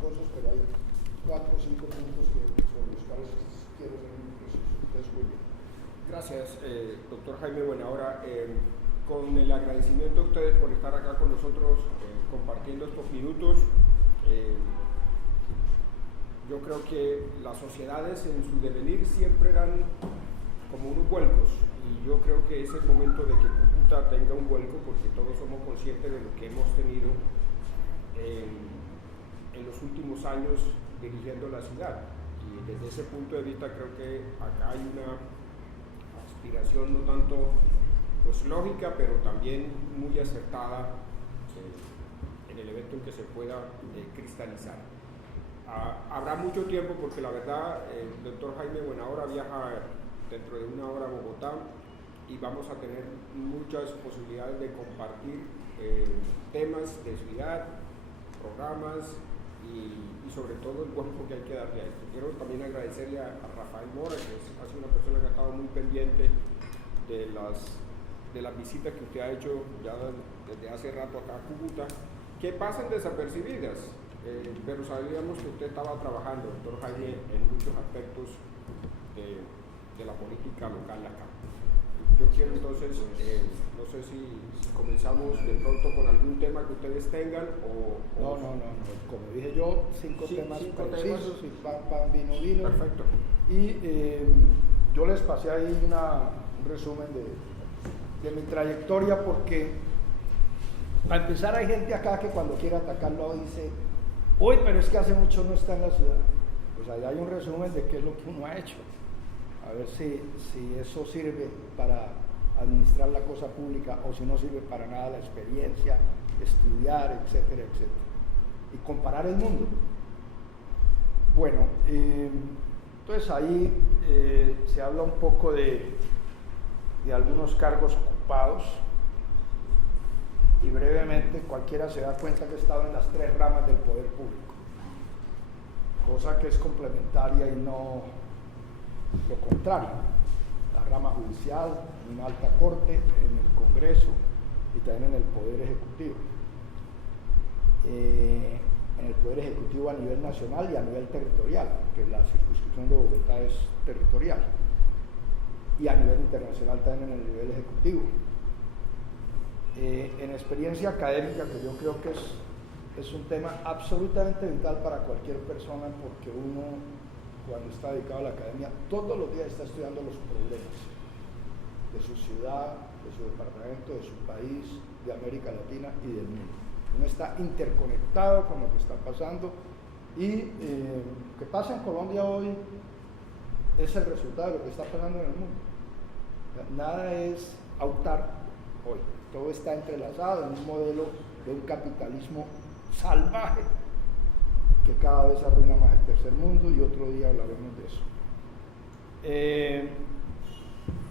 cosas, pero hay 4 o 5 puntos sobre los cuales quiero hacer un proceso. Entonces, muy bien. Gracias, doctor Jaime Buenahora. Con el agradecimiento a ustedes por estar acá con nosotros compartiendo estos minutos. Yo creo que las sociedades en su devenir siempre dan como unos vuelcos, y yo creo que es el momento de que Cúcuta tenga un vuelco, porque todos somos conscientes de lo que hemos tenido en los últimos años dirigiendo la ciudad, y desde ese punto de vista creo que acá hay una aspiración no tanto pues lógica, pero también muy acertada en el evento en que se pueda cristalizar. Habrá mucho tiempo, porque la verdad el doctor Jaime Buenahora viaja dentro de una hora a Bogotá, y vamos a tener muchas posibilidades de compartir temas de ciudad, programas y sobre todo el cuerpo que hay que darle a esto. Quiero también agradecerle a Rafael Mora, que ha sido una persona que ha estado muy pendiente de las visitas que usted ha hecho ya desde hace rato acá a Cúcuta, que pasan desapercibidas, pero sabíamos que usted estaba trabajando, doctor Jaime, en muchos aspectos de la política local acá. Yo quiero entonces, no sé si comenzamos de pronto con algún tema que ustedes tengan o... No, como dije yo, 5 temas precisos, y pan, vino. Perfecto. Y yo les pasé ahí un resumen de mi trayectoria, porque para empezar hay gente acá que cuando quiere atacarlo dice, uy, pero es que hace mucho no está en la ciudad. Pues allá hay un resumen de qué es lo que uno ha hecho, a ver si eso sirve para administrar la cosa pública o si no sirve para nada la experiencia, estudiar, etcétera, etcétera, y comparar el mundo. Bueno, entonces ahí se habla un poco de algunos cargos ocupados, y brevemente cualquiera se da cuenta que he estado en las 3 ramas del poder público, cosa que es complementaria y no lo contrario. La rama judicial, en una alta corte, en el Congreso y también en el Poder Ejecutivo. En el Poder Ejecutivo a nivel nacional y a nivel territorial, porque la circunscripción de Bogotá es territorial, y a nivel internacional también en el nivel ejecutivo. En experiencia académica, que yo creo que es un tema absolutamente vital para cualquier persona, porque uno, cuando está dedicado a la academia, todos los días está estudiando los problemas de su ciudad, de su departamento, de su país, de América Latina y del mundo. Uno está interconectado con lo que está pasando, y lo que pasa en Colombia hoy es el resultado de lo que está pasando en el mundo. Nada es autarco hoy, todo está entrelazado en un modelo de un capitalismo salvaje que cada vez arruina más el tercer mundo, y otro día hablaremos de eso.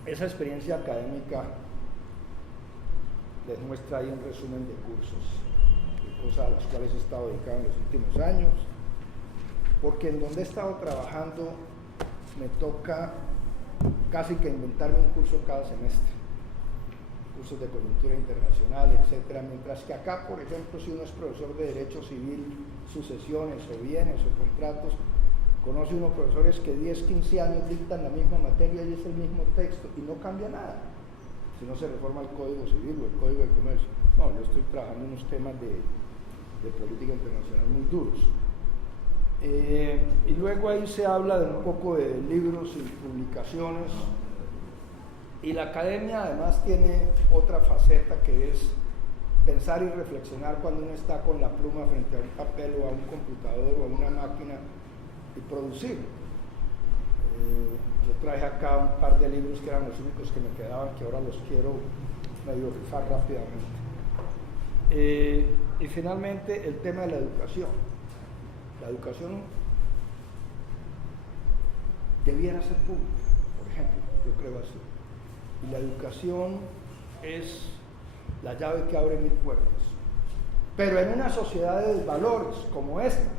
Esa experiencia académica les muestra ahí un resumen de cursos, de cosas a las cuales he estado dedicado en los últimos años, porque en donde he estado trabajando me toca casi que inventarme un curso cada semestre, cursos de coyuntura internacional, etcétera, mientras que acá, por ejemplo, si uno es profesor de Derecho Civil, sucesiones o bienes o contratos, conoce unos profesores que 10, 15 años dictan la misma materia y es el mismo texto y no cambia nada, si no se reforma el Código Civil o el Código de Comercio. No, yo estoy trabajando en unos temas de política internacional muy duros. Y luego ahí se habla de un poco de libros y publicaciones, y la academia además tiene otra faceta, que es pensar y reflexionar cuando uno está con la pluma frente a un papel o a un computador o a una máquina y producir. Yo traje acá un par de libros que eran los únicos que me quedaban, que ahora los quiero medio rifar rápidamente. Y finalmente el tema de la educación. La educación debiera ser pública, por ejemplo, yo creo así. Y la educación es la llave que abre 1000 puertas. Pero en una sociedad de valores como esta,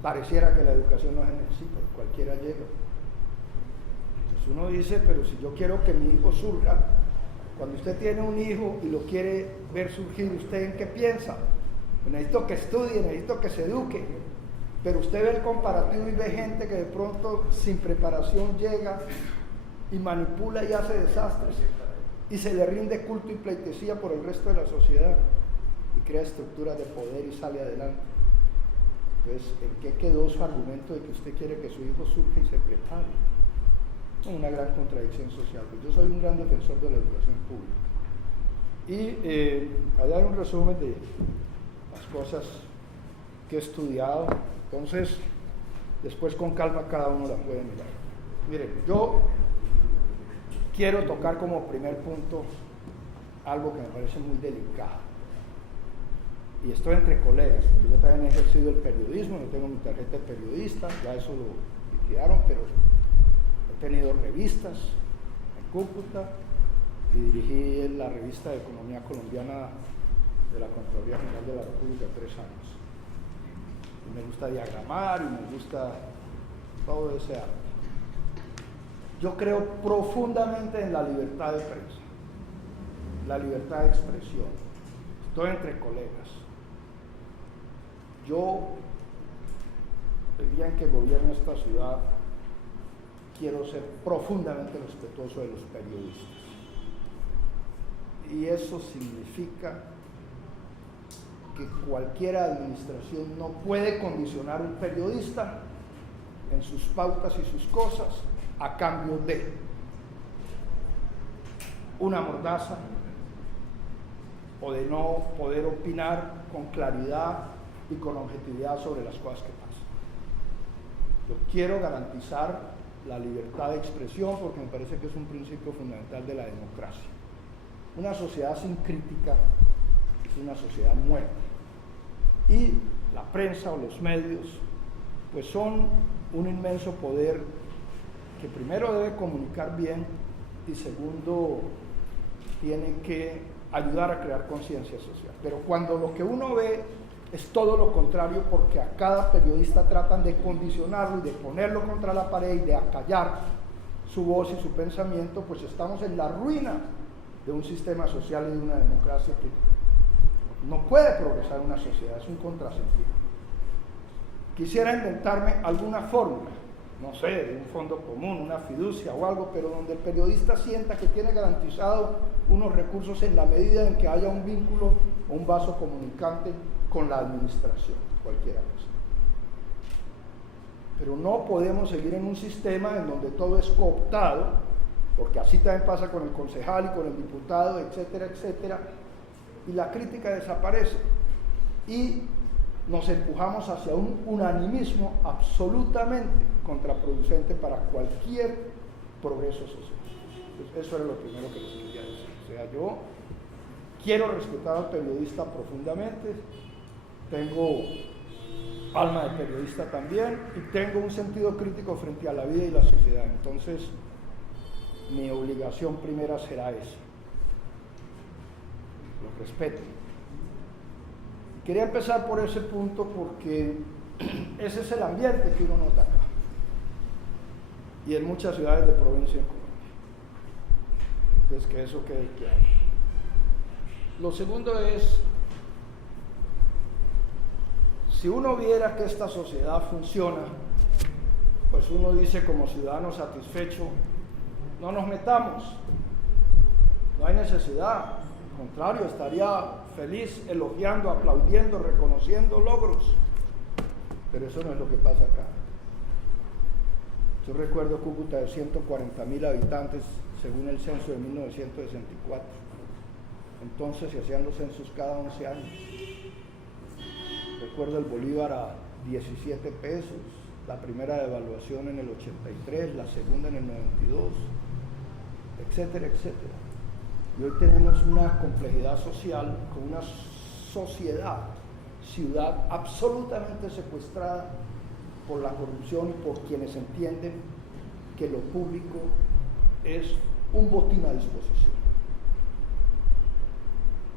pareciera que la educación no se necesita, cualquiera llega. Entonces uno dice, pero si yo quiero que mi hijo surja, cuando usted tiene un hijo y lo quiere ver surgir, ¿usted en qué piensa? Necesito que estudie, necesito que se eduque. Pero usted ve el comparativo y ve gente que de pronto sin preparación llega y manipula y hace desastres y se le rinde culto y pleitesía por el resto de la sociedad y crea estructuras de poder y sale adelante. Entonces, ¿en qué quedó su argumento de que usted quiere que su hijo surja y se prepare? Una gran contradicción social. Pues yo soy un gran defensor de la educación pública. Y allá hay un resumen de las cosas que he estudiado. Entonces, después con calma cada uno la puede mirar. Miren, yo quiero tocar como primer punto algo que me parece muy delicado. Y estoy entre colegas, porque yo también he ejercido el periodismo, yo tengo mi tarjeta de periodista, ya eso lo liquidaron, pero he tenido revistas en Cúcuta y dirigí la revista de Economía Colombiana de la Contraloría General de la República 3 años. Y me gusta diagramar y me gusta todo ese arte. Yo creo profundamente en la libertad de prensa, la libertad de expresión. Estoy entre colegas. Yo, el día en que gobierne esta ciudad, quiero ser profundamente respetuoso de los periodistas. Y eso significa que cualquier administración no puede condicionar a un periodista en sus pautas y sus cosas a cambio de una mordaza o de no poder opinar con claridad y con objetividad sobre las cosas que pasan. Yo quiero garantizar la libertad de expresión porque me parece que es un principio fundamental de la democracia. Una sociedad sin crítica es una sociedad muerta. Y la prensa o los medios pues son un inmenso poder que primero debe comunicar bien y segundo tiene que ayudar a crear conciencia social. Pero cuando lo que uno ve es todo lo contrario, porque a cada periodista tratan de condicionarlo y de ponerlo contra la pared y de acallar su voz y su pensamiento, pues estamos en la ruina de un sistema social y de una democracia que no puede progresar en una sociedad, es un contrasentido. Quisiera inventarme alguna fórmula, no sé, de un fondo común, una fiducia o algo, pero donde el periodista sienta que tiene garantizado unos recursos en la medida en que haya un vínculo o un vaso comunicante con la administración, cualquiera cosa. Pero no podemos seguir en un sistema en donde todo es cooptado, porque así también pasa con el concejal y con el diputado, etcétera, etcétera, y la crítica desaparece. Y nos empujamos hacia un unanimismo absolutamente contraproducente para cualquier progreso social. Entonces, eso era lo primero que les quería decir. O sea, yo quiero respetar al periodista profundamente, tengo alma de periodista también y tengo un sentido crítico frente a la vida y la sociedad. Entonces, mi obligación primera será esa. Lo respeto. Quería empezar por ese punto porque ese es el ambiente que uno nota acá y en muchas ciudades de provincia en Colombia. Entonces, que eso quede claro. Lo segundo es, si uno viera que esta sociedad funciona, pues uno dice como ciudadano satisfecho, no nos metamos, no hay necesidad, al contrario, estaría feliz elogiando, aplaudiendo, reconociendo logros, pero eso no es lo que pasa acá. Yo recuerdo Cúcuta de 140.000 habitantes según el censo de 1964, entonces se hacían los censos cada 11 años. Recuerdo el bolívar a 17 pesos, la primera devaluación en el 83, la segunda en el 92, etcétera, etcétera. Y hoy tenemos una complejidad social con una sociedad, ciudad absolutamente secuestrada por la corrupción y por quienes entienden que lo público es un botín a disposición.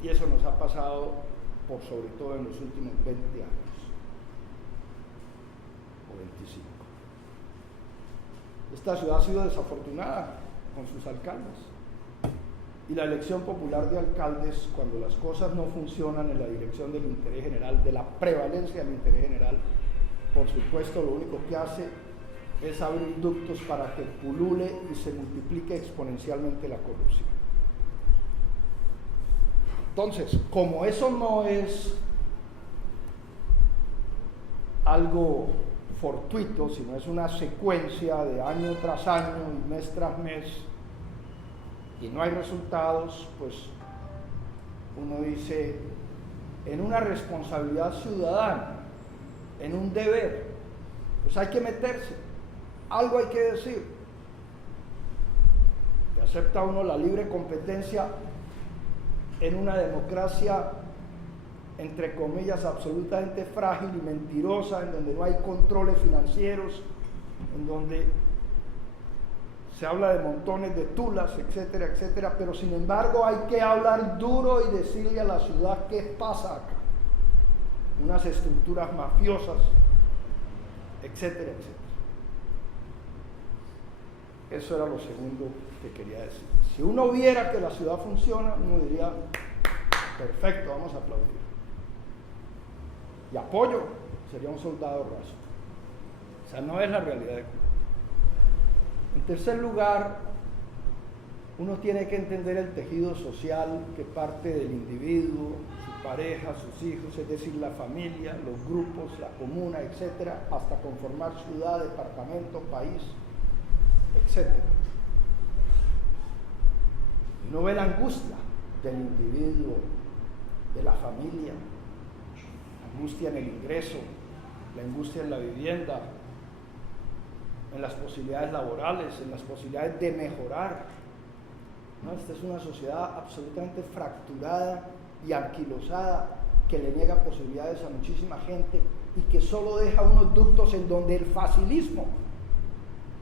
Y eso nos ha pasado por sobre todo en los últimos 20 años o 25. Esta ciudad ha sido desafortunada con sus alcaldes. Y la elección popular de alcaldes, cuando las cosas no funcionan en la dirección del interés general, de la prevalencia del interés general, por supuesto, lo único que hace es abrir ductos para que pulule y se multiplique exponencialmente la corrupción. Entonces, como eso no es algo fortuito, sino es una secuencia de año tras año y mes tras mes, y no hay resultados, pues uno dice, en una responsabilidad ciudadana, en un deber, pues hay que meterse, algo hay que decir. Y acepta uno la libre competencia en una democracia, entre comillas, absolutamente frágil y mentirosa, en donde no hay controles financieros, en donde se habla de montones de tulas, etcétera, etcétera, pero sin embargo hay que hablar duro y decirle a la ciudad qué pasa acá. Unas estructuras mafiosas, etcétera, etcétera. Eso era lo segundo que quería decir. Si uno viera que la ciudad funciona, uno diría, perfecto, vamos a aplaudir. Y apoyo, sería un soldado raso. O sea, no es la realidad de Cuba. En tercer lugar, uno tiene que entender el tejido social que parte del individuo, su pareja, sus hijos, es decir, la familia, los grupos, la comuna, etcétera, hasta conformar ciudad, departamento, país, etcétera. Uno ve la angustia del individuo, de la familia, la angustia en el ingreso, la angustia en la vivienda, en las posibilidades laborales, en las posibilidades de mejorar. ¿No? Esta es una sociedad absolutamente fracturada y anquilosada que le niega posibilidades a muchísima gente y que solo deja unos ductos en donde el facilismo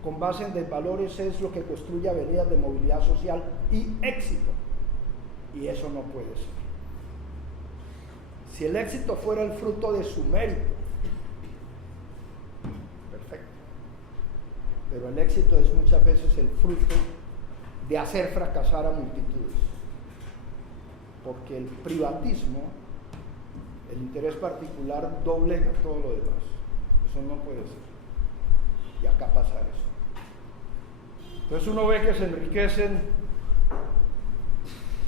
con base en desvalores es lo que construye avenidas de movilidad social y éxito. Y eso no puede ser. Si el éxito fuera el fruto de su mérito, perfecto. Pero el éxito es muchas veces el fruto de hacer fracasar a multitudes. Porque el privatismo, el interés particular, doblega todo lo demás. Eso no puede ser. Y acá pasa eso. Entonces uno ve que se enriquecen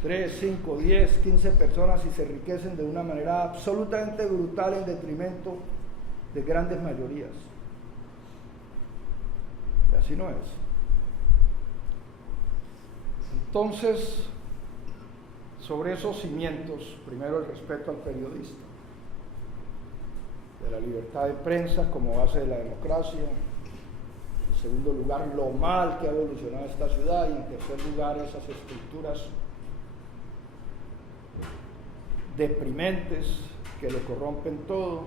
3, 5, 10, 15 personas y se enriquecen de una manera absolutamente brutal en detrimento de grandes mayorías. Y así no es. Entonces, sobre esos cimientos, primero el respeto al periodista, de la libertad de prensa como base de la democracia. En segundo lugar, lo mal que ha evolucionado esta ciudad, y en tercer lugar, esas estructuras deprimentes que lo corrompen todo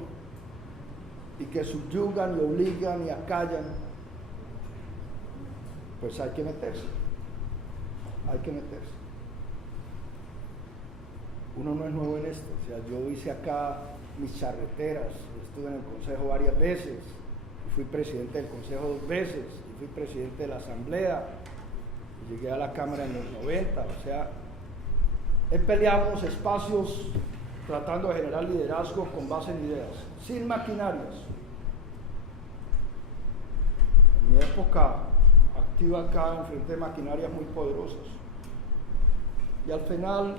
y que subyugan y obligan y acallan. Pues hay que meterse, hay que meterse. Uno no es nuevo en esto, o sea, yo hice acá mis charreteras, estuve en el consejo varias veces, y fui presidente del consejo 2 veces, y fui presidente de la asamblea, y llegué a la cámara en los 90, o sea, he peleado unos espacios tratando de generar liderazgo con base en ideas, sin maquinarias. En mi época activa acá enfrenté maquinarias muy poderosas, y al final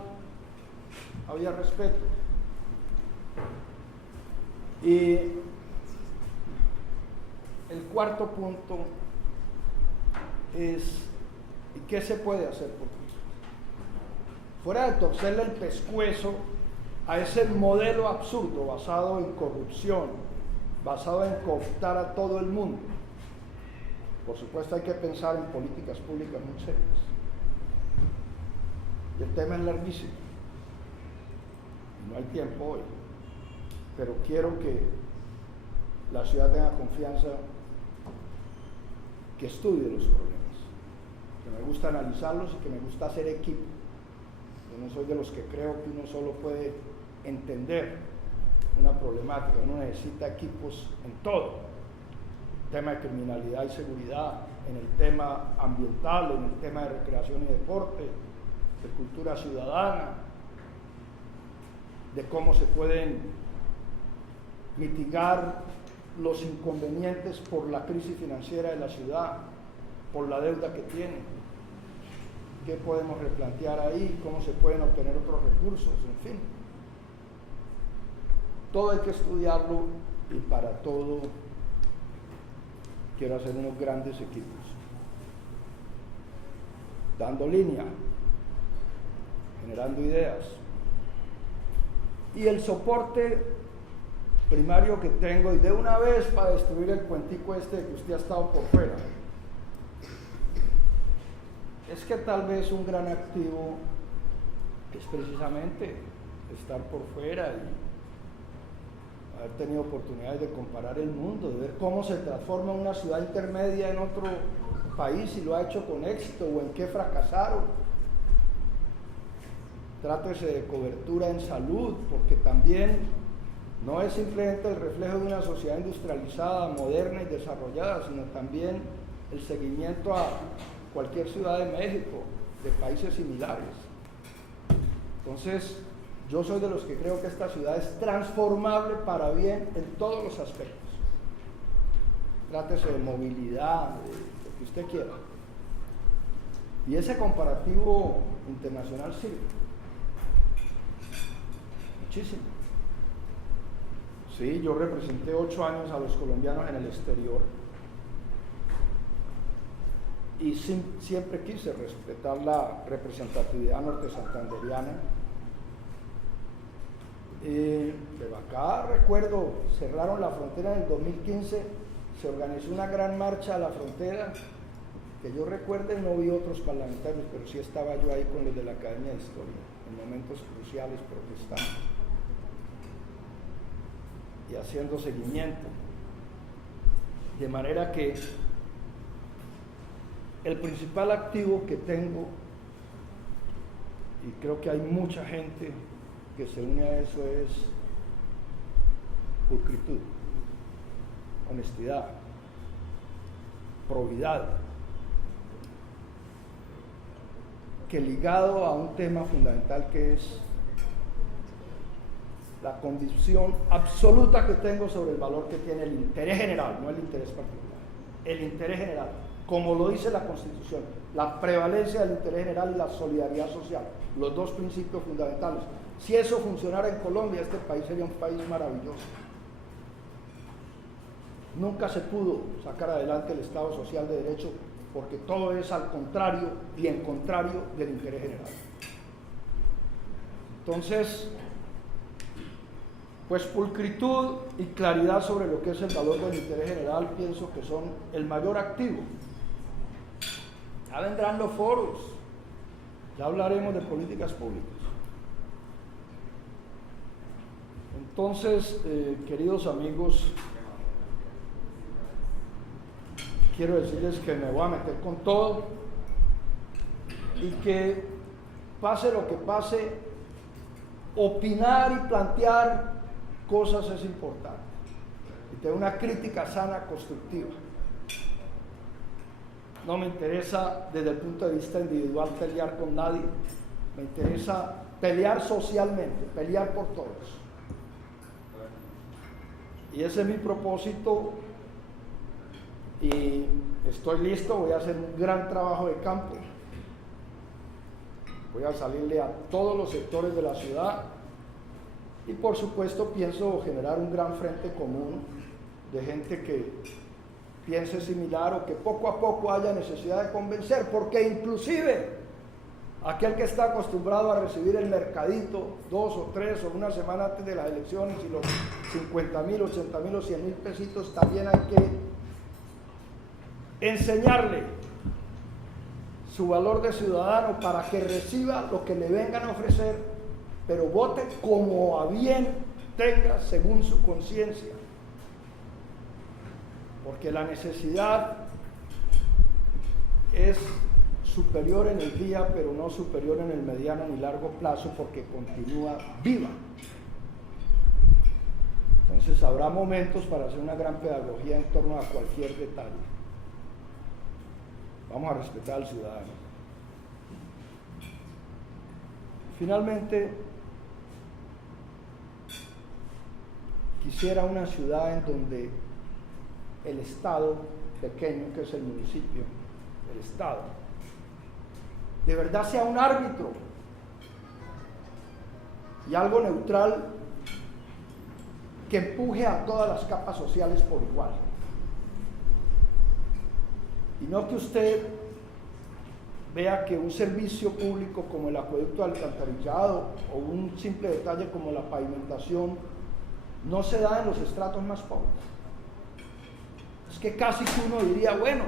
había respeto. Y el cuarto punto es, ¿y qué se puede hacer por eso? Fuera de torcerle el pescuezo a ese modelo absurdo basado en corrupción, basado en cooptar a todo el mundo. Por supuesto hay que pensar en políticas públicas muy serias. Y el tema es larguísimo. No hay tiempo hoy, pero quiero que la ciudad tenga confianza, que estudie los problemas, que me gusta analizarlos y que me gusta hacer equipo. Yo no soy de los que creo que uno solo puede entender una problemática, uno necesita equipos en todo, el tema de criminalidad y seguridad, en el tema ambiental, en el tema de recreación y deporte, de cultura ciudadana, de cómo se pueden mitigar los inconvenientes por la crisis financiera de la ciudad, por la deuda que tiene. ¿Qué podemos replantear ahí? ¿Cómo se pueden obtener otros recursos? En fin. Todo hay que estudiarlo y para todo quiero hacer unos grandes equipos. Dando línea, generando ideas. Y el soporte primario que tengo, y de una vez para destruir el cuentico este de que usted ha estado por fuera, es que tal vez un gran activo es precisamente estar por fuera y haber tenido oportunidades de comparar el mundo, de ver cómo se transforma una ciudad intermedia en otro país y lo ha hecho con éxito o en qué fracasaron. Trátese de cobertura en salud, porque también no es simplemente el reflejo de una sociedad industrializada, moderna y desarrollada, sino también el seguimiento a cualquier ciudad de México, de países similares. Entonces, yo soy de los que creo que esta ciudad es transformable para bien en todos los aspectos. Trátese de movilidad, de lo que usted quiera. Y ese comparativo internacional sirve. Muchísimo. Sí, yo representé 8 años a los colombianos en el exterior y siempre quise respetar la representatividad norte santanderiana. Pero acá recuerdo, cerraron la frontera en el 2015, se organizó una gran marcha a la frontera, que yo recuerde no vi otros parlamentarios, pero sí estaba yo ahí con los de la Academia de Historia, en momentos cruciales protestando y haciendo seguimiento. De manera que el principal activo que tengo, y creo que hay mucha gente que se une a eso, es pulcritud, honestidad, probidad, que ligado a un tema fundamental que es la convicción absoluta que tengo sobre el valor que tiene el interés general, no el interés particular, el interés general, como lo dice la Constitución, la prevalencia del interés general y la solidaridad social, los dos principios fundamentales. Si eso funcionara en Colombia, este país sería un país maravilloso. Nunca se pudo sacar adelante el Estado Social de Derecho porque todo es al contrario y en contrario del interés general. Entonces, pues pulcritud y claridad sobre lo que es el valor del interés general pienso que son el mayor activo. Ya vendrán los foros, ya hablaremos de políticas públicas. Entonces, queridos amigos, quiero decirles que me voy a meter con todo y que pase lo que pase, opinar y plantear cosas es importante y tener una crítica sana, constructiva. No me interesa desde el punto de vista individual pelear con nadie, me interesa pelear socialmente, pelear por todos. Y ese es mi propósito y estoy listo, voy a hacer un gran trabajo de campo. Voy a salirle a todos los sectores de la ciudad y por supuesto pienso generar un gran frente común de gente que piense similar o que poco a poco haya necesidad de convencer, porque inclusive aquel que está acostumbrado a recibir el mercadito 2 o 3 o una semana antes de las elecciones y los 50,000, 80,000 o 100,000 pesitos, también hay que enseñarle su valor de ciudadano para que reciba lo que le vengan a ofrecer, pero vote como a bien tenga según su conciencia. Porque la necesidad es superior en el día, pero no superior en el mediano ni largo plazo, porque continúa viva. Entonces habrá momentos para hacer una gran pedagogía en torno a cualquier detalle. Vamos a respetar al ciudadano. Finalmente, quisiera una ciudad en donde el Estado pequeño que es el municipio, el Estado, de verdad sea un árbitro y algo neutral que empuje a todas las capas sociales por igual. Y no que usted vea que un servicio público como el acueducto de alcantarillado o un simple detalle como la pavimentación no se da en los estratos más pobres. Es que casi que uno diría, bueno,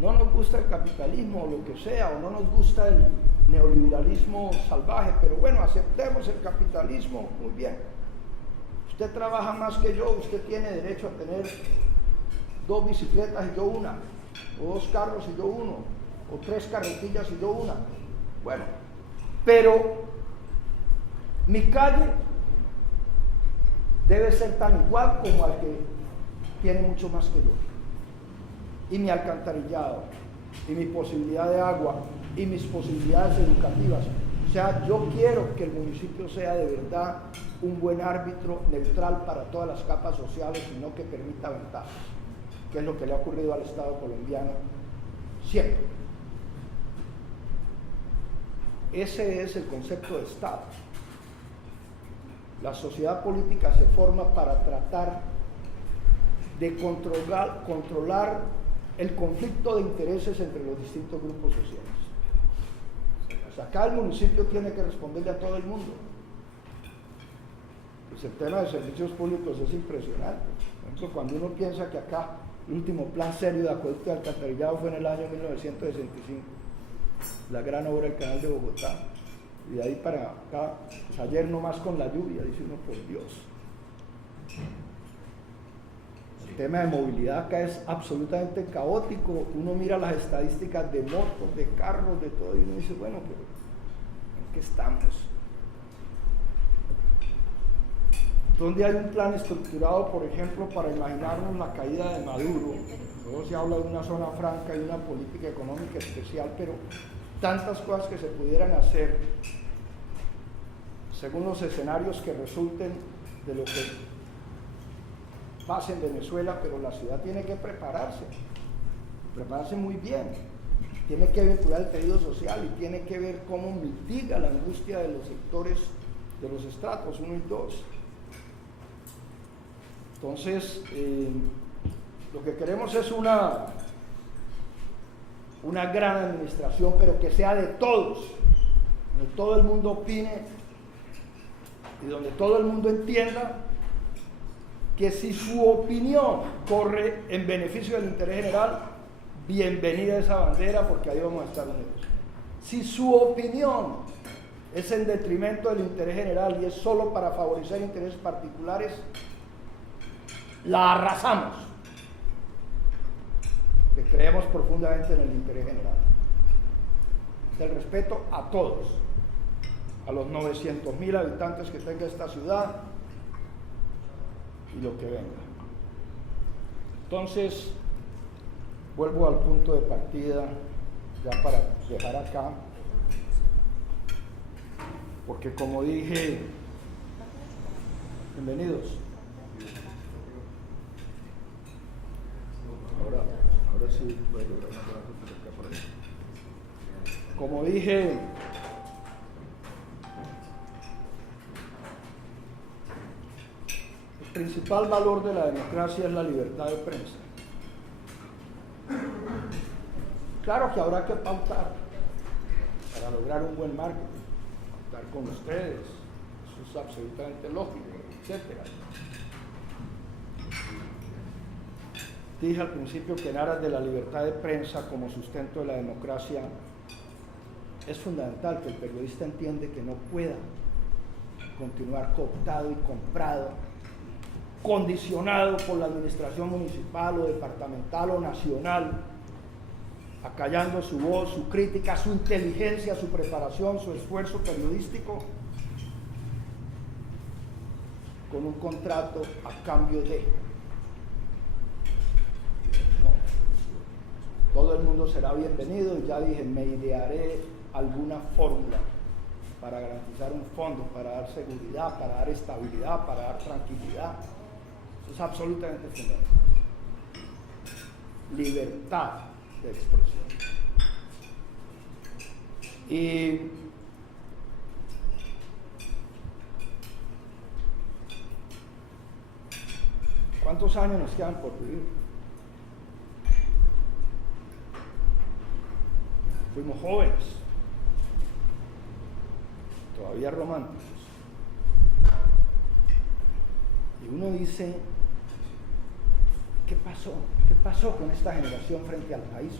no nos gusta el capitalismo o lo que sea, o no nos gusta el neoliberalismo salvaje, pero bueno, aceptemos el capitalismo, muy bien. Usted trabaja más que yo, usted tiene derecho a tener 2 bicicletas y yo una, o 2 carros y yo uno, o 3 carretillas y yo una. Bueno, pero mi calle debe ser tan igual como al que tiene mucho más que yo. Y mi alcantarillado, y mi posibilidad de agua, y mis posibilidades educativas. O sea, yo quiero que el municipio sea de verdad un buen árbitro neutral para todas las capas sociales y no que permita ventajas, que es lo que le ha ocurrido al Estado colombiano siempre. Ese es el concepto de Estado. La sociedad política se forma para tratar de controlar el conflicto de intereses entre los distintos grupos sociales. O sea, acá el municipio tiene que responderle a todo el mundo. Pues el tema de servicios públicos es impresionante. Por ejemplo, cuando uno piensa que acá el último plan serio de acueducto de alcantarillado fue en el año 1965, la gran obra del Canal de Bogotá, y de ahí para acá, pues ayer nomás con la lluvia, dice uno, por Dios. El tema de movilidad acá es absolutamente caótico. Uno mira las estadísticas de motos, de carros, de todo, y uno dice, bueno, pero ¿en qué estamos? Donde hay un plan estructurado, por ejemplo, para imaginarnos la caída de Maduro. Luego se habla de una zona franca y una política económica especial, pero tantas cosas que se pudieran hacer según los escenarios que resulten de lo que pasa en Venezuela, pero la ciudad tiene que prepararse muy bien, tiene que vincular el tejido social y tiene que ver cómo mitiga la angustia de los sectores, de los estratos 1 y 2. Entonces, lo que queremos es una gran administración, pero que sea de todos, donde todo el mundo opine y donde todo el mundo entienda que si su opinión corre en beneficio del interés general, bienvenida esa bandera, porque ahí vamos a estar unidos. Si su opinión es en detrimento del interés general y es solo para favorecer intereses particulares, la arrasamos, que creemos profundamente en el interés general. Del respeto a todos, a los 900.000 habitantes que tenga esta ciudad y lo que venga. Entonces, vuelvo al punto de partida, ya para dejar acá, porque como dije, bienvenidos. Ahora sí voy a lograr una cosa por acá. Como dije, el principal valor de la democracia es la libertad de prensa. Claro que habrá que pautar para lograr un buen marketing, pautar con ustedes, eso es absolutamente lógico, etcétera. Dije al principio que en aras de la libertad de prensa como sustento de la democracia es fundamental que el periodista entiende que no pueda continuar cooptado y comprado, condicionado por la administración municipal o departamental o nacional, acallando su voz, su crítica, su inteligencia, su preparación, su esfuerzo periodístico con un contrato a cambio de... Todo el mundo será bienvenido y ya dije, me idearé alguna fórmula para garantizar un fondo, para dar seguridad, para dar estabilidad, para dar tranquilidad. Eso es absolutamente fundamental. libertad de expresión. Y ¿cuántos años nos quedan por vivir? Fuimos jóvenes, todavía románticos. Y uno dice, ¿qué pasó? ¿Qué pasó con esta generación frente al país?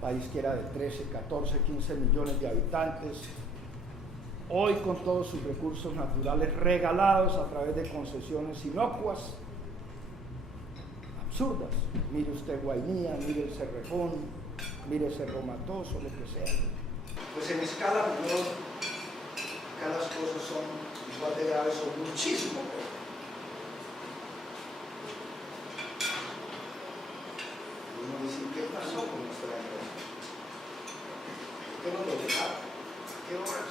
País que era de 13, 14, 15 millones de habitantes, hoy con todos sus recursos naturales regalados a través de concesiones inocuas, absurdas. Mire usted Guainía, mire el Cerrejón, mire Cerro Matoso, lo que sea. Pues en escala menor, acá las cosas son igual de graves o muchísimo peor. Uno dice, ¿qué pasó con nuestra generación? ¿Por qué nos lo dejaron? ¿A qué horas?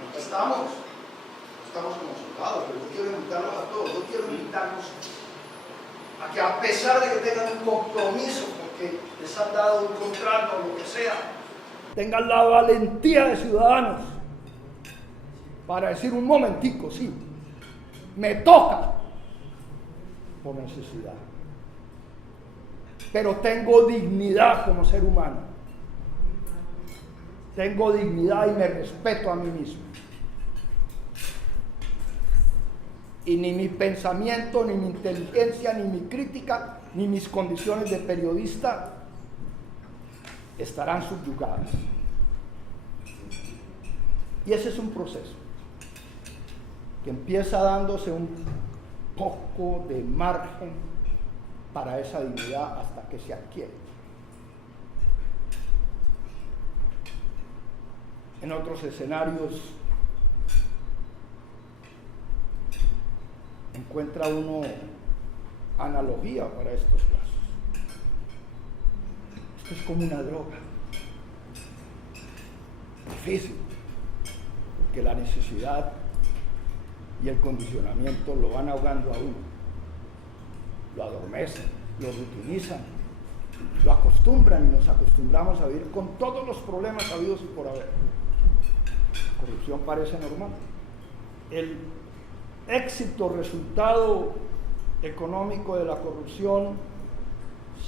No estamos como soldados, pero yo quiero invitarlos a todos, yo quiero invitarlos a que a pesar de que tengan un compromiso, porque les han dado un contrato o lo que sea, tengan la valentía de ciudadanos para decir un momentico, sí, me toca por necesidad, pero tengo dignidad como ser humano, tengo dignidad y me respeto a mí mismo. Y ni mi pensamiento, ni mi inteligencia, ni mi crítica, ni mis condiciones de periodista estarán subyugadas. Y ese es un proceso que empieza dándose un poco de margen para esa dignidad hasta que se adquiere. En otros escenarios encuentra uno analogía para estos casos. Esto es como una droga. Difícil, porque la necesidad y el condicionamiento lo van ahogando a uno. Lo adormecen, lo rutinizan, lo acostumbran y nos acostumbramos a vivir con todos los problemas habidos y por haber. La corrupción parece normal. El éxito, resultado económico de la corrupción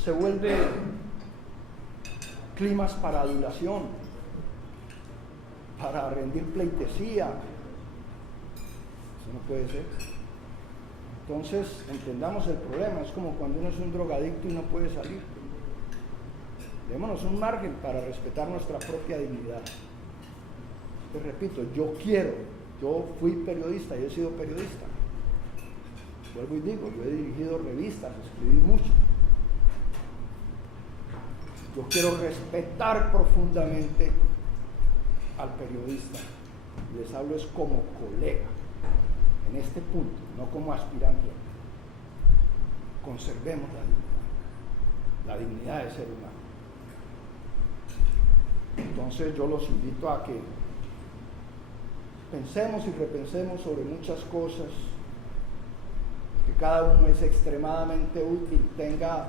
se vuelve climas para adulación, para rendir pleitesía. Eso no puede ser. Entonces, entendamos el problema. Es como cuando uno es un drogadicto y no puede salir. Démonos un margen para respetar nuestra propia dignidad. Te repito, yo fui periodista y he sido periodista. Vuelvo y digo, yo he dirigido revistas, escribí mucho. Yo quiero respetar profundamente al periodista. Les hablo es como colega, en este punto, no como aspirante. Conservemos la dignidad del ser humano. Entonces yo los invito a que pensemos y repensemos sobre muchas cosas, que cada uno es extremadamente útil, tenga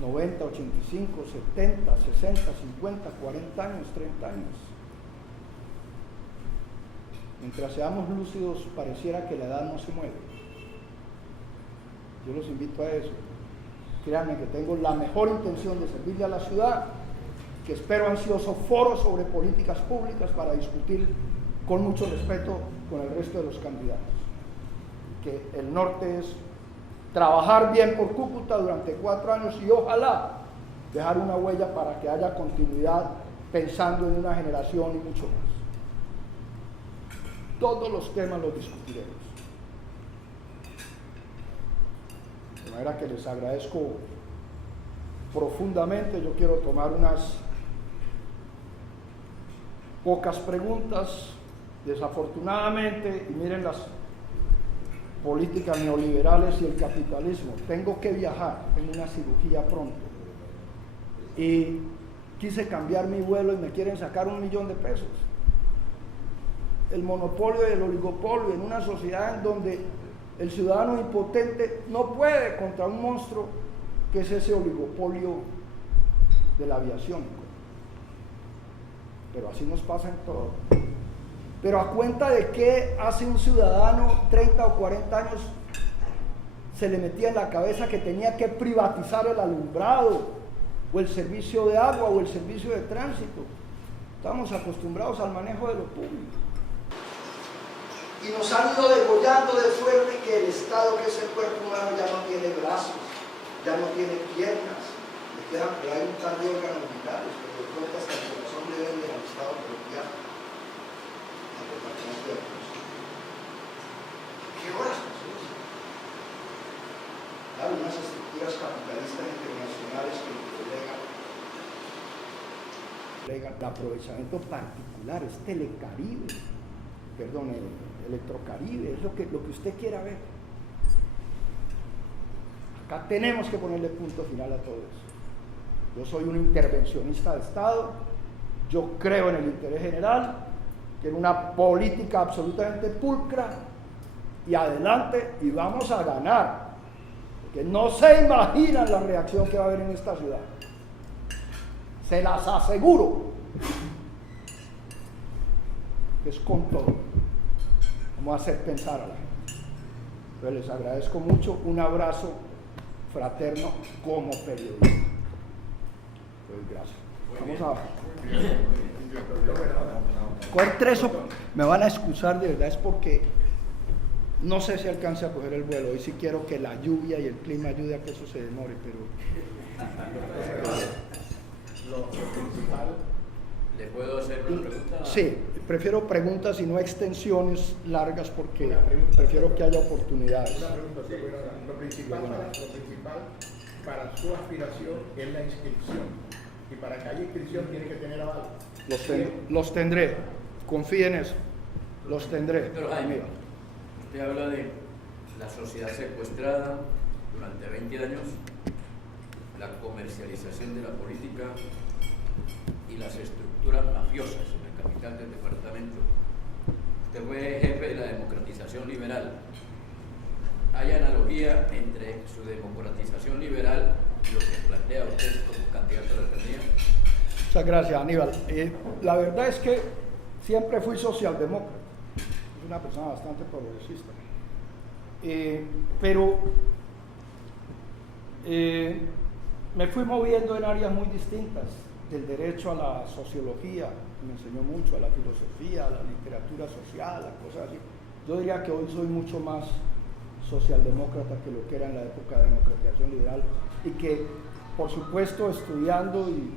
90, 85, 70, 60, 50, 40 años, 30 años. Mientras seamos lúcidos, pareciera que la edad no se mueve. Yo los invito a eso. Créanme que tengo la mejor intención de servirle a la ciudad, que espero ansioso foros sobre políticas públicas para discutir con mucho respeto con el resto de los candidatos. Que el norte es trabajar bien por Cúcuta durante 4 años y ojalá dejar una huella para que haya continuidad pensando en una generación y mucho más. Todos los temas los discutiremos. De manera que les agradezco profundamente. Yo quiero tomar unas pocas preguntas. Desafortunadamente, y miren las políticas neoliberales y el capitalismo, tengo que viajar, tengo una cirugía pronto y quise cambiar mi vuelo y me quieren sacar $1.000.000 de pesos. El monopolio y el oligopolio en una sociedad en donde El ciudadano impotente no puede contra un monstruo que es ese oligopolio de la aviación. Pero así nos pasa en todo. Pero a cuenta de que hace un ciudadano 30 o 40 años se le metía en la cabeza que tenía que privatizar el alumbrado o el servicio de agua o el servicio de tránsito. Estamos acostumbrados al manejo de lo público. Y nos han ido degollando de suerte que el Estado, que es el cuerpo humano, ya no tiene brazos, ya no tiene piernas. Le quedan por ahí un par de órganos vitales, pero de cuentas que el corazón le vende al Estado colombiano. ¿Qué horas pasó? Claro, unas estructuras capitalistas internacionales que legan el aprovechamiento particular, es Telecaribe, perdón, Electrocaribe, es lo que usted quiera ver. Acá tenemos que ponerle punto final a todo eso. Yo soy un intervencionista de Estado, yo creo en el interés general, que en una política absolutamente pulcra, y adelante, y vamos a ganar, porque no se imaginan la reacción que va a haber en esta ciudad, se las aseguro, que es con todo, vamos a hacer pensar a la gente. Entonces les agradezco mucho, un abrazo fraterno como periodista. Pues gracias. Vamos a coger 3 o me van a excusar de verdad, es porque no sé si alcance a coger el vuelo. Hoy sí quiero que la lluvia y el clima ayude a que eso se demore, pero lo principal. ¿Le puedo hacer una pregunta? Sí, prefiero preguntas y no extensiones largas porque prefiero que haya oportunidades. Una pregunta, sí, lo principal para su aspiración es la inscripción. Y para que haya inscripción tiene que tener aval. Los tendré, confíe en eso, los tendré. Doctor Jaime, usted habla de la sociedad secuestrada durante 20 años, la comercialización de la política y las estructuras mafiosas en la capital del departamento. Usted fue jefe de la democratización liberal. ¿Hay analogía entre su democratización liberal y lo que plantea usted como candidato a la alcaldía? Muchas gracias, Aníbal. La verdad es que siempre fui socialdemócrata, soy una persona bastante progresista, pero me fui moviendo en áreas muy distintas, del derecho a la sociología, me enseñó mucho, a la filosofía, a la literatura social, a cosas así. Yo diría que hoy soy mucho más socialdemócrata que lo que era en la época de democratización liberal, y que por supuesto estudiando y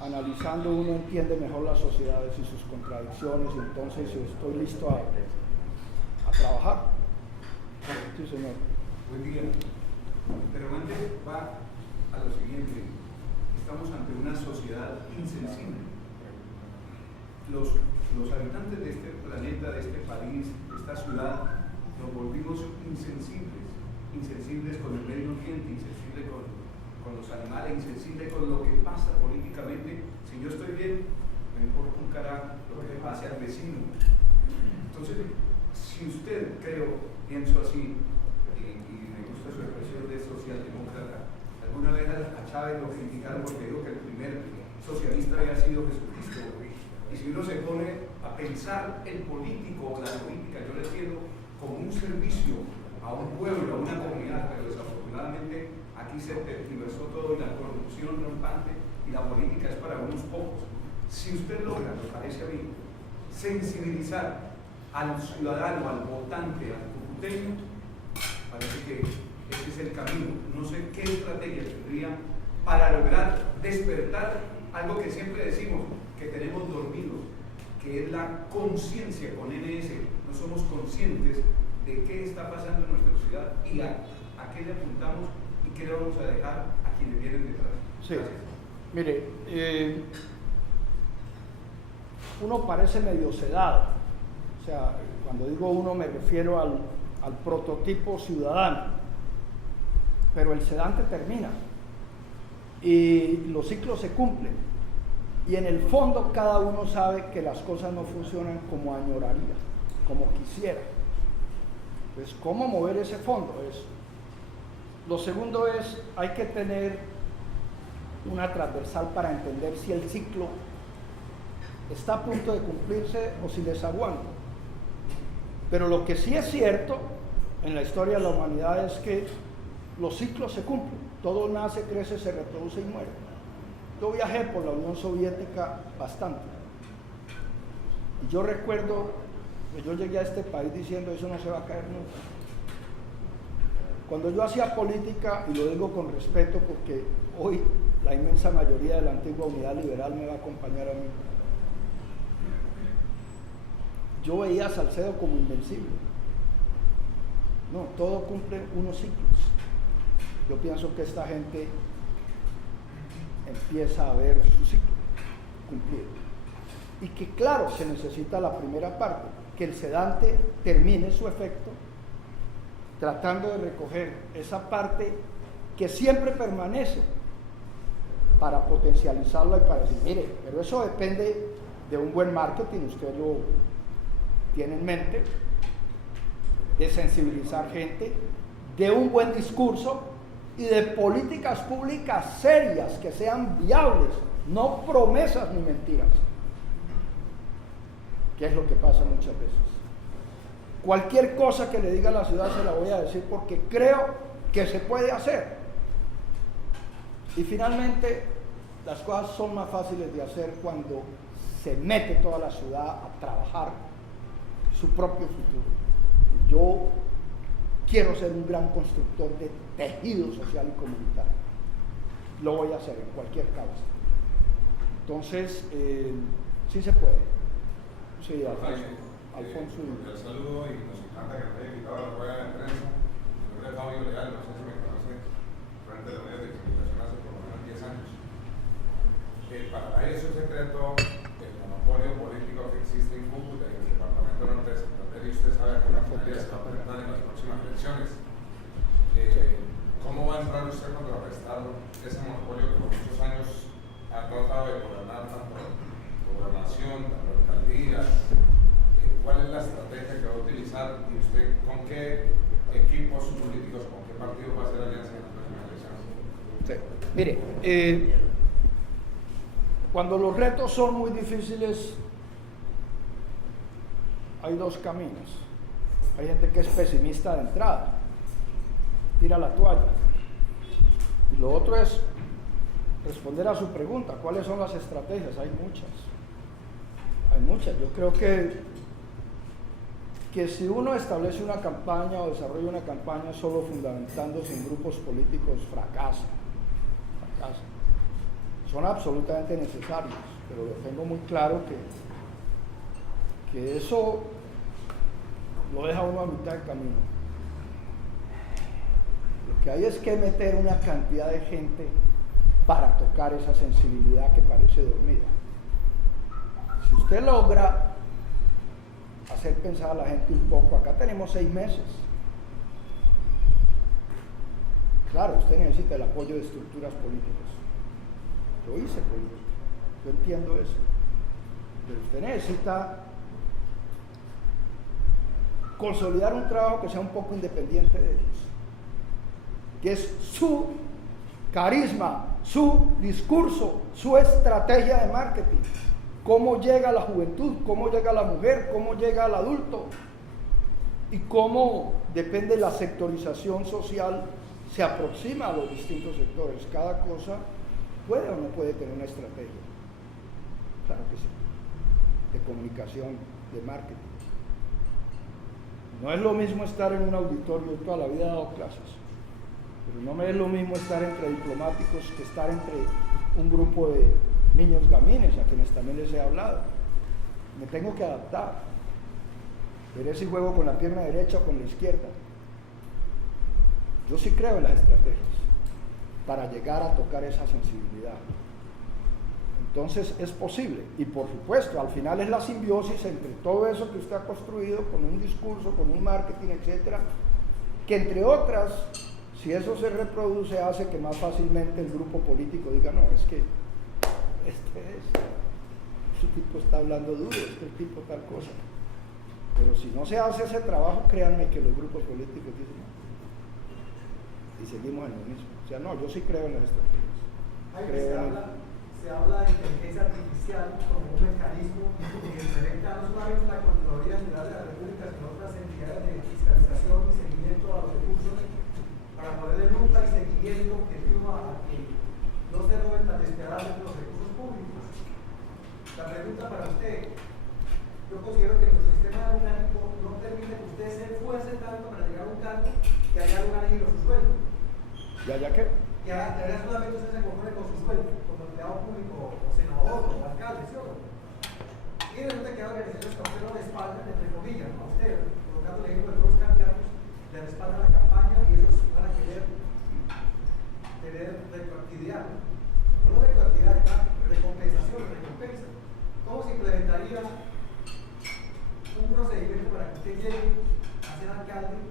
analizando uno entiende mejor las sociedades y sus contradicciones, y entonces estoy listo a trabajar. Sí, señor. Buen día. Pero antes va a lo siguiente. Estamos ante una sociedad insensible. Los habitantes de este planeta, de este país, de esta ciudad, nos volvimos insensibles con el medio ambiente, insensibles con los animales, insensibles con lo que pasa políticamente. Si yo estoy bien, me importa un carajo lo que le pase al vecino. Entonces, si usted, pienso así, y me gusta su expresión de socialdemócrata, alguna vez a Chávez lo criticaron porque dijo que el primer socialista había sido Jesucristo. Y si uno se pone a pensar el político o la política, yo le entiendo como un servicio a un pueblo, a una comunidad, pero desafortunadamente aquí se tergiversó todo y la corrupción rampante y la política es para unos pocos. Si usted logra, me parece a mí, sensibilizar al ciudadano, al votante, al cucuteño, parece que ese es el camino. No sé qué estrategia tendría para lograr despertar algo que siempre decimos que tenemos dormidos, que es la conciencia con NS. No somos conscientes de qué está pasando en nuestra ciudad y a qué le apuntamos y qué le vamos a dejar a quienes vienen detrás. Sí. Gracias. Mire, uno parece medio sedado, o sea, cuando digo uno me refiero al prototipo ciudadano, pero el sedante termina y los ciclos se cumplen, y en el fondo cada uno sabe que las cosas no funcionan como añoraría, como quisiera. Entonces, ¿cómo mover ese fondo? Lo segundo es, hay que tener una transversal para entender si el ciclo está a punto de cumplirse o si desaguanta. Pero lo que sí es cierto en la historia de la humanidad es que los ciclos se cumplen. Todo nace, crece, se reproduce y muere. Yo viajé por la Unión Soviética bastante. Y yo recuerdo que yo llegué a este país diciendo, eso no se va a caer nunca. Cuando yo hacía política, y lo digo con respeto porque hoy la inmensa mayoría de la antigua unidad liberal me va a acompañar a mí, yo veía a Salcedo como invencible. No, todo cumple unos ciclos. Yo pienso que esta gente empieza a ver su ciclo cumplido. Y que claro, se necesita la primera parte, que el sedante termine su efecto, tratando de recoger esa parte que siempre permanece para potencializarla y para decir, mire, pero eso depende de un buen marketing, usted lo tiene en mente, de sensibilizar gente, de un buen discurso y de políticas públicas serias que sean viables, no promesas ni mentiras, que es lo que pasa muchas veces. Cualquier cosa que le diga a la ciudad se la voy a decir porque creo que se puede hacer. Y finalmente, las cosas son más fáciles de hacer cuando se mete toda la ciudad a trabajar su propio futuro. Yo quiero ser un gran constructor de tejido social y comunitario. Lo voy a hacer en cualquier causa. Entonces, sí se puede. Sí, Alfonso. El saludo y nos encanta que nos haya invitado a la rueda de prensa. Mi nombre es Fabio Leal, no sé si me conoce, frente a los medios de comunicación hace por lo menos 10 años. Para nadie es un secreto el monopolio político que existe en Cúcuta y en el departamento norte de Santander, y usted sabe que la finalidad se va a presentar en las próximas elecciones. ¿Cómo va a entrar usted a contrarrestar ese monopolio que por muchos años ha tratado de gobernar tanto gobernación, tanto alcaldías? ¿Cuál es la estrategia que va a utilizar y usted con qué equipos políticos, con qué partidos va a hacer alianza en las próximas elecciones? Sí. Mire, cuando los retos son muy difíciles, hay dos caminos. Hay gente que es pesimista de entrada, tira la toalla. Y lo otro es responder a su pregunta, ¿cuáles son las estrategias? Hay muchas. Hay muchas. Yo creo que si uno establece una campaña o desarrolla una campaña solo fundamentándose en grupos políticos, fracasa. Son absolutamente necesarios, pero tengo muy claro que eso lo deja uno a mitad de camino. Lo que hay es que meter una cantidad de gente para tocar esa sensibilidad que parece dormida. Si usted logra hacer pensar a la gente un poco, acá tenemos 6 meses. Claro, usted necesita el apoyo de estructuras políticas. Yo hice política, yo entiendo eso. Pero usted necesita consolidar un trabajo que sea un poco independiente de ellos, que es su carisma, su discurso, su estrategia de marketing. Cómo llega la juventud, cómo llega la mujer, cómo llega el adulto y cómo depende de la sectorización social se aproxima a los distintos sectores. Cada cosa puede o no puede tener una estrategia. Claro que sí. De comunicación, de marketing. No es lo mismo estar en un auditorio, toda la vida he dado clases, pero no me es lo mismo estar entre diplomáticos que estar entre un grupo de niños gamines a quienes también les he hablado. Me tengo que adaptar. Veré si juego con la pierna derecha o con la izquierda. Yo sí creo en las estrategias para llegar a tocar esa sensibilidad. Entonces es posible, y por supuesto al final es la simbiosis entre todo eso que usted ha construido con un discurso, con un marketing, etcétera, que entre otras, si eso se reproduce, hace que más fácilmente el grupo político diga, no, es que este tipo está hablando duro, este tipo tal cosa. Pero si no se hace ese trabajo, créanme que los grupos políticos dicen no. Y seguimos en lo mismo. O sea, no, yo sí creo en las estrategias. Se habla de inteligencia artificial como un mecanismo que implementa no solamente la Contraloría General de la República, sino otras entidades de fiscalización y seguimiento a los recursos para ponerle lupa y seguimiento objetivo a que no se roben tan despiadadamente los recursos públicos. La pregunta para usted, yo considero que nuestro sistema democrático no permite que usted se esfuerce tanto para llegar a un cargo que haya lugar allí los sueldos. ¿Ya qué? Que haya solamente usted se conforme con su sueldo, como empleado público, o senador, o alcalde, ¿sí o no? Y resulta que hay organizaciones que a usted no le respaldan, entre comillas, a usted, colocando el ejemplo de todos los candidatos, le respaldan la campaña y ellos van a querer tener retroactividad. No retroactividad, recompensación, recompensa. ¿Cómo se implementaría un procedimiento para que usted llegue a ser alcalde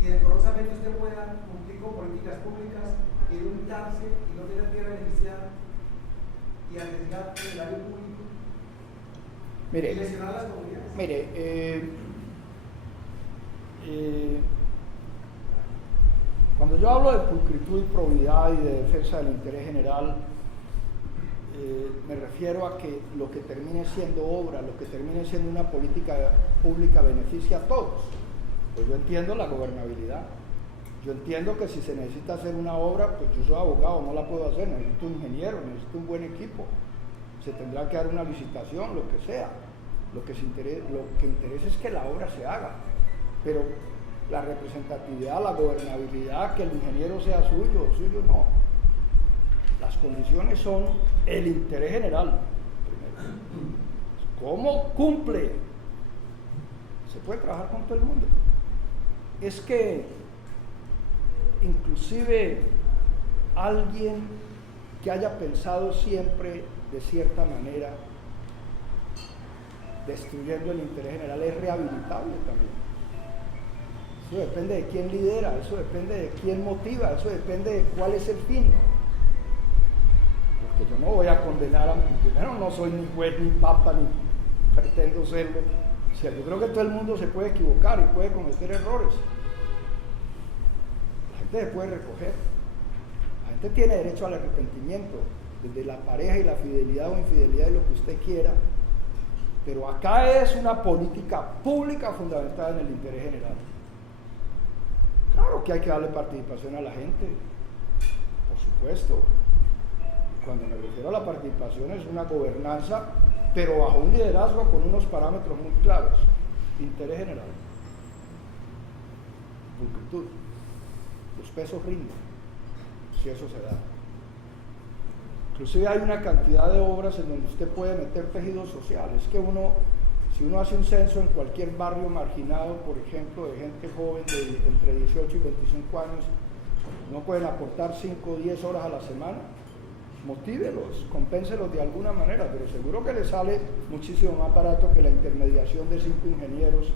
y decorosamente usted pueda cumplir con políticas públicas y untarse y no tener que beneficiar y arriesgar en el área público y lesionar a las comunidades? Mire, cuando yo hablo de pulcritud y probidad y de defensa del interés general, me refiero a que lo que termine siendo obra, lo que termine siendo una política pública beneficia a todos. Pues yo entiendo la gobernabilidad, yo entiendo que si se necesita hacer una obra, pues yo soy abogado, no la puedo hacer, necesito un ingeniero, necesito un buen equipo, se tendrá que dar una licitación, lo que sea. Lo que interesa es que la obra se haga, pero la representatividad, la gobernabilidad, que el ingeniero sea suyo o suyo no. Las condiciones son el interés general, primero. ¿Cómo cumple? Se puede trabajar con todo el mundo. Es que inclusive alguien que haya pensado siempre de cierta manera, destruyendo el interés general, es rehabilitable también. Eso depende de quién lidera, eso depende de quién motiva, eso depende de cuál es el fin. Porque yo no voy a condenar a mi primero, no soy ni juez ni papa ni pretendo serlo. O sea, yo creo que todo el mundo se puede equivocar y puede cometer errores. La gente se puede recoger. La gente tiene derecho al arrepentimiento, desde la pareja y la fidelidad o infidelidad de lo que usted quiera. Pero acá es una política pública fundamentada en el interés general. Claro que hay que darle participación a la gente, por supuesto. Cuando me refiero a la participación es una gobernanza, pero bajo un liderazgo con unos parámetros muy claros. Interés general, pulcritud, los pesos rinden, si eso se da. Inclusive hay una cantidad de obras en donde usted puede meter tejido social. Es que si uno hace un censo en cualquier barrio marginado, por ejemplo, de gente joven de entre 18 y 25 años, no pueden aportar 5 o 10 horas a la semana, motívelos, compénselos de alguna manera, pero seguro que les sale muchísimo más barato que la intermediación de 5 ingenieros.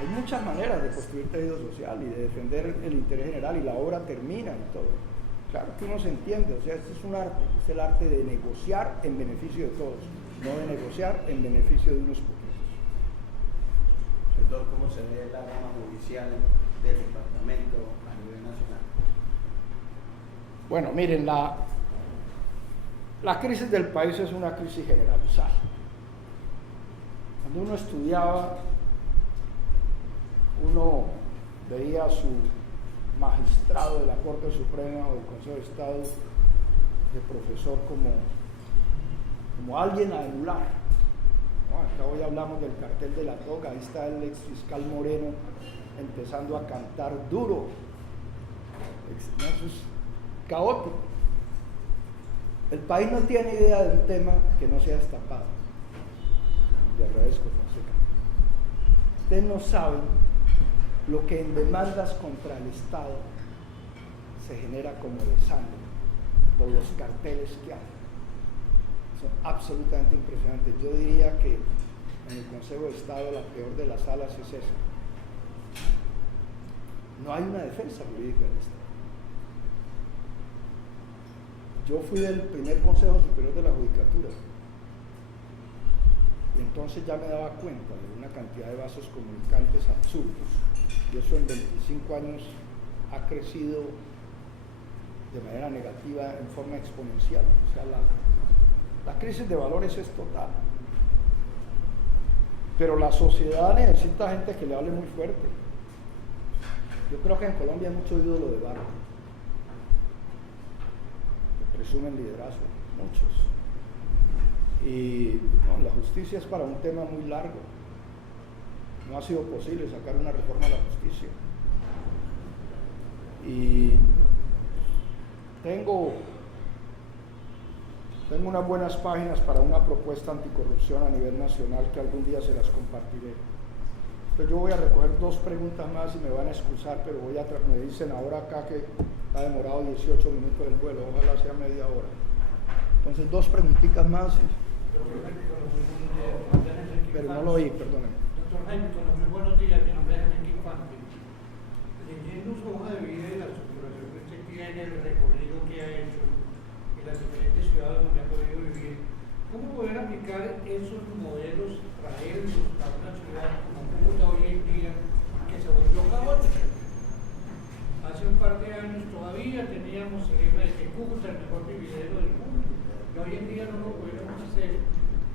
Hay muchas maneras de construir tejido social y de defender el interés general, y la obra termina y todo. Claro que uno se entiende, o sea, este es un arte, es el arte de negociar en beneficio de todos, no de negociar en beneficio de unos poquitos. Doctor, ¿cómo se ve la rama judicial del departamento a nivel nacional? Bueno, miren, la crisis del país es una crisis generalizada. Cuando uno estudiaba, uno veía a su magistrado de la Corte Suprema o del Consejo de Estado de profesor como alguien a emular. ¿No? Acá hoy hablamos del cartel de la droga, ahí está el ex fiscal Moreno empezando a cantar duro. Eso es caótico. El país no tiene idea de un tema que no sea destapado. Le agradezco, Fonseca. Ustedes no saben lo que en demandas contra el Estado se genera como de sangre por los carteles que hay. Son absolutamente impresionantes. Yo diría que en el Consejo de Estado la peor de las salas es esa. No hay una defensa jurídica del Estado. Yo fui del primer Consejo Superior de la Judicatura. Y entonces ya me daba cuenta de una cantidad de vasos comunicantes absurdos. Y eso en 25 años ha crecido de manera negativa en forma exponencial. O sea, la crisis de valores es total. Pero la sociedad necesita gente que le hable muy fuerte. Yo creo que en Colombia hay mucho ídolo de barrio que presumen liderazgo, muchos. Y no, la justicia es para un tema muy largo. No ha sido posible sacar una reforma a la justicia. Y tengo unas buenas páginas para una propuesta anticorrupción a nivel nacional que algún día se las compartiré. Entonces yo voy a recoger 2 preguntas más y me van a excusar, pero me dicen ahora acá que ha demorado 18 minutos el vuelo, ojalá sea media hora. Entonces 2 preguntitas más. Pero no lo oí, perdónenme. Doctor Jaime, muy buenos días, mi nombre es Enrique Infante. Leyendo su hoja de vida y la estructuración que usted tiene, el recorrido que ha hecho en las diferentes ciudades donde ha podido vivir, ¿cómo poder aplicar esos modelos, traerlos a una ciudad como Cúcuta hoy en día, que se volvió caótica? Hace un par de años todavía teníamos el lema de que Cúcuta es el mejor vividero del mundo, y hoy en día no lo podemos hacer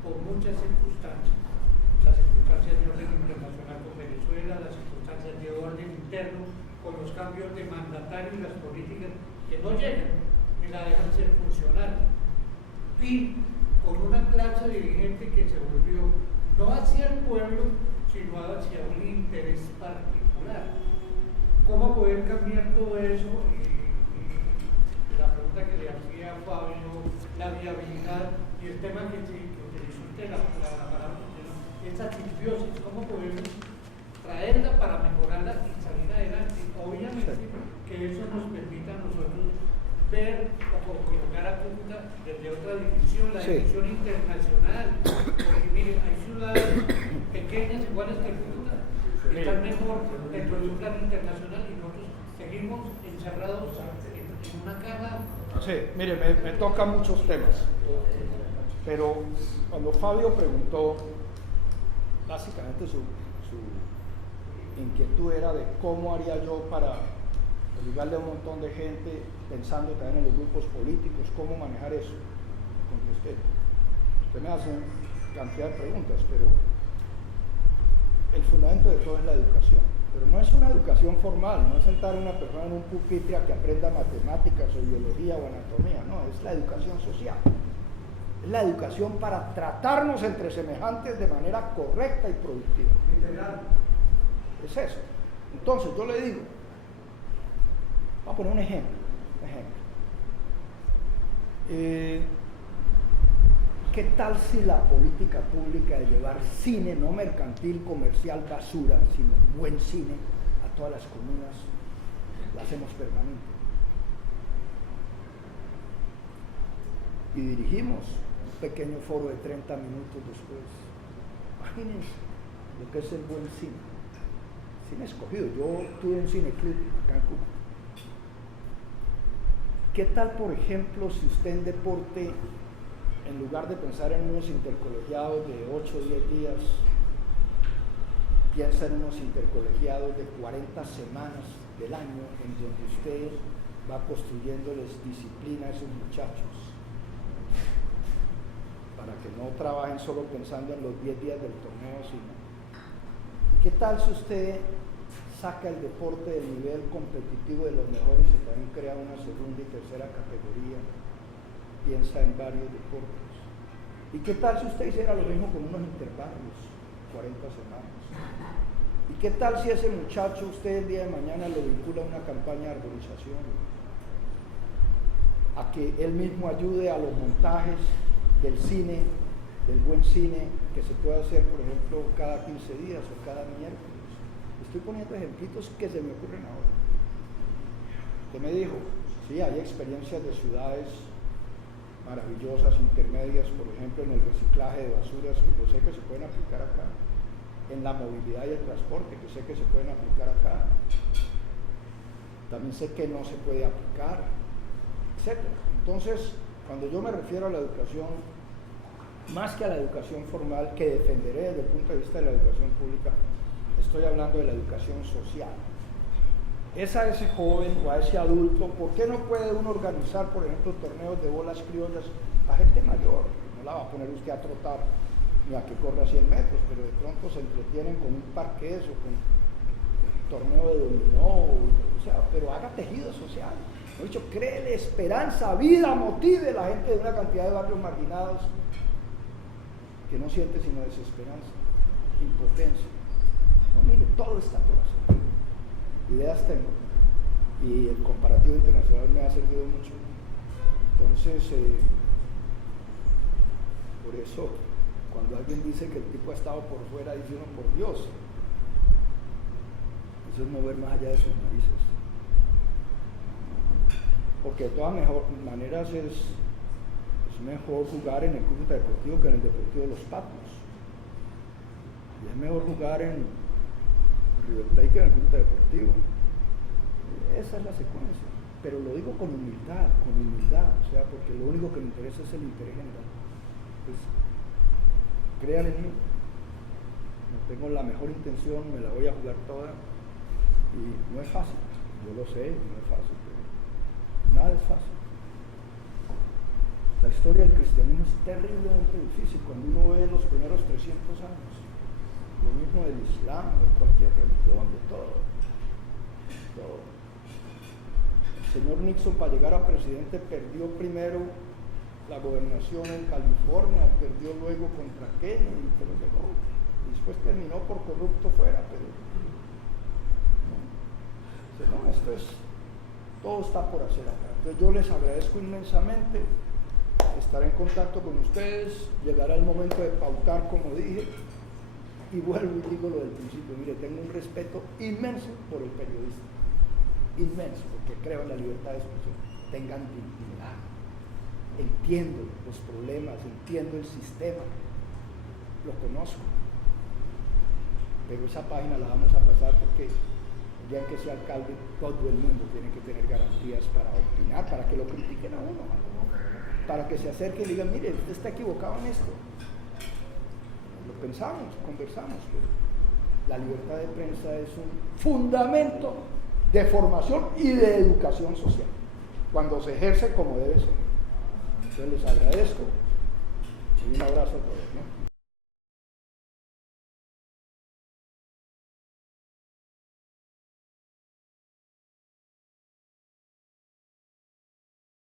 por muchas circunstancias. Las circunstancias de orden internacional con Venezuela, las circunstancias de orden interno con los cambios de mandatario y las políticas que no llegan ni la dejan ser funcional, y con una clase dirigente que se volvió no hacia el pueblo sino hacia un interés particular. ¿Cómo poder cambiar todo eso? Y la pregunta que le hacía a Fabio, la viabilidad y el tema que utilizó usted, la palabra esa simbiosis, cómo podemos traerla para mejorarla y salir adelante. Obviamente que eso nos permita a nosotros ver o colocar a Cúcuta desde otra dimensión, la dimensión internacional, porque miren, hay ciudades pequeñas iguales que Cúcuta que están mejor dentro de un plan internacional y nosotros seguimos encerrados en una caja. Sí, mire, me tocan muchos temas, pero cuando Fabio preguntó, básicamente su inquietud era de cómo haría yo para obligarle a un montón de gente pensando también en los grupos políticos, cómo manejar eso. Contesté. Usted me hace cantidad de preguntas, pero el fundamento de todo es la educación. Pero no es una educación formal, no es sentar a una persona en un pupitre a que aprenda matemáticas o biología o anatomía, no, es la educación social. Es la educación para tratarnos entre semejantes de manera correcta y productiva. Integral. Es eso. Entonces yo le digo, voy a poner un ejemplo. ¿Qué tal si la política pública de llevar cine, no mercantil, comercial, basura, sino buen cine a todas las comunas, la hacemos permanente? Y dirigimos un pequeño foro de 30 minutos después. Imagínense lo que es el buen cine. Cine escogido. Yo tuve un cineclub acá en Cuba. ¿Qué tal, por ejemplo, si usted en deporte, en lugar de pensar en unos intercolegiados de 8 o 10 días, piensa en unos intercolegiados de 40 semanas del año, en donde usted va construyéndoles disciplina a esos muchachos, para que no trabajen solo pensando en los 10 días del torneo, sino... ¿Y qué tal si usted saca el deporte del nivel competitivo de los mejores y también crea una segunda y tercera categoría? Piensa en varios deportes. ¿Y qué tal si usted hiciera lo mismo con unos interbarrios, 40 semanas? ¿Y qué tal si ese muchacho usted el día de mañana lo vincula a una campaña de arborización? A que él mismo ayude a los montajes del cine, del buen cine, que se puede hacer, por ejemplo, cada 15 días o cada miércoles. Estoy poniendo ejemplitos que se me ocurren ahora. Usted me dijo, sí, hay experiencias de ciudades maravillosas, intermedias, por ejemplo, en el reciclaje de basuras, que yo sé que se pueden aplicar acá, en la movilidad y el transporte, que sé que se pueden aplicar acá, también sé que no se puede aplicar, etc. Entonces, cuando yo me refiero a la educación, más que a la educación formal, que defenderé desde el punto de vista de la educación pública, estoy hablando de la educación social. Es a ese joven o a ese adulto, ¿por qué no puede uno organizar, por ejemplo, torneos de bolas criollas a gente mayor? No la va a poner usted a trotar ni a que corra 100 metros, pero de pronto se entretienen con un parqués o con un torneo de dominó, o sea, pero haga tejido social. De hecho, créele esperanza, vida, motive a la gente de una cantidad de barrios marginados que no siente sino desesperanza, impotencia. No, mire, todo está por hacer. Ideas tengo y el comparativo internacional me ha servido mucho. Entonces, por eso, cuando alguien dice que el tipo ha estado por fuera, dice uno, por Dios, eso es mover más allá de sus narices. Porque de todas maneras es mejor jugar en el Cúcuta Deportivo que en el Deportivo de los Patos. Y es mejor jugar en River Plate que en el Cúcuta Deportivo. Esa es la secuencia. Pero lo digo con humildad, o sea, porque lo único que me interesa es el interés general. Pues, crean en mí, no tengo la mejor intención, me la voy a jugar toda y no es fácil, yo lo sé, no es fácil, pero nada es fácil. La historia del cristianismo es terriblemente difícil cuando uno ve los primeros 300 años, lo mismo del Islam, de cualquier religión, de todo. El señor Nixon, para llegar a presidente, perdió primero la gobernación en California, perdió luego contra Kennedy, pero llegó. Y después terminó por corrupto fuera, pero no, todo está por hacer acá. Entonces yo les agradezco inmensamente, estaré en contacto con ustedes, llegará el momento de pautar como dije, y vuelvo y digo lo del principio, mire, tengo un respeto inmenso por el periodista, inmenso, porque creo en la libertad de expresión, tengan dignidad. Entiendo los problemas, entiendo el sistema, lo conozco, pero esa página la vamos a pasar porque ya que sea alcalde, todo el mundo tiene que tener garantías para opinar, para que lo critiquen a uno, para que se acerquen y digan, mire, usted está equivocado en esto. Lo pensamos, conversamos, pero la libertad de prensa es un fundamento de formación y de educación social, cuando se ejerce como debe ser. Entonces les agradezco y un abrazo a todos, ¿no?